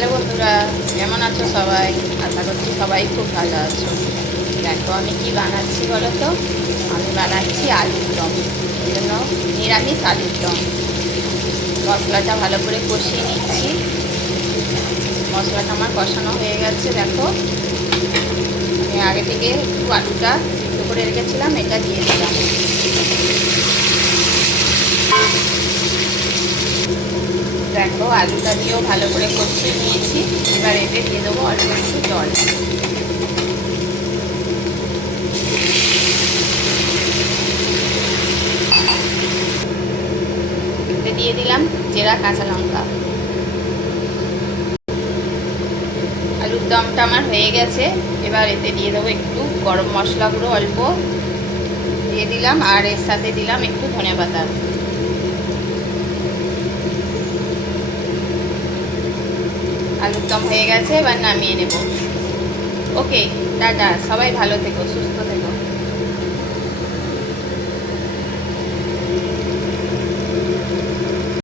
Hello বন্ধুরা, কেমন আছো সবাই? আশা করছি সবাই খুব ভালো আছো। দেখো আমি কি বানাচ্ছি বলো তো। আমি বানাচ্ছি আলুর দম, এই জন্য নিরামিষ আলুর দম। মশলাটা ভালো করে কষিয়ে নিচ্ছি। মশলাটা আমার কষানো হয়ে গেছে। দেখো আমি আগে থেকে একটু আলুটা সিদ্ধ করে রেখেছিলাম, এটা দিয়ে দিলাম। দেখো আলুটা দিয়েও ভালো করে কষিয়ে নিয়েছি। এবার এতে দিয়ে দেবো অল্প একটু জল। এতে দিয়ে দিলাম জিরা কাঁচা লঙ্কা। আলুর দমটা আমার হয়ে গেছে। এবার এতে দিয়ে দেবো একটু গরম মশলা গুঁড়ো অল্প দিয়ে দিলাম, আর এর সাথে দিলাম একটু ধনেপাতা। আলুর দম হয়ে গেছে, এবার নামিয়ে নেব। ওকে, টাটা, সবাই ভালো থেকো, সুস্থ থেকো।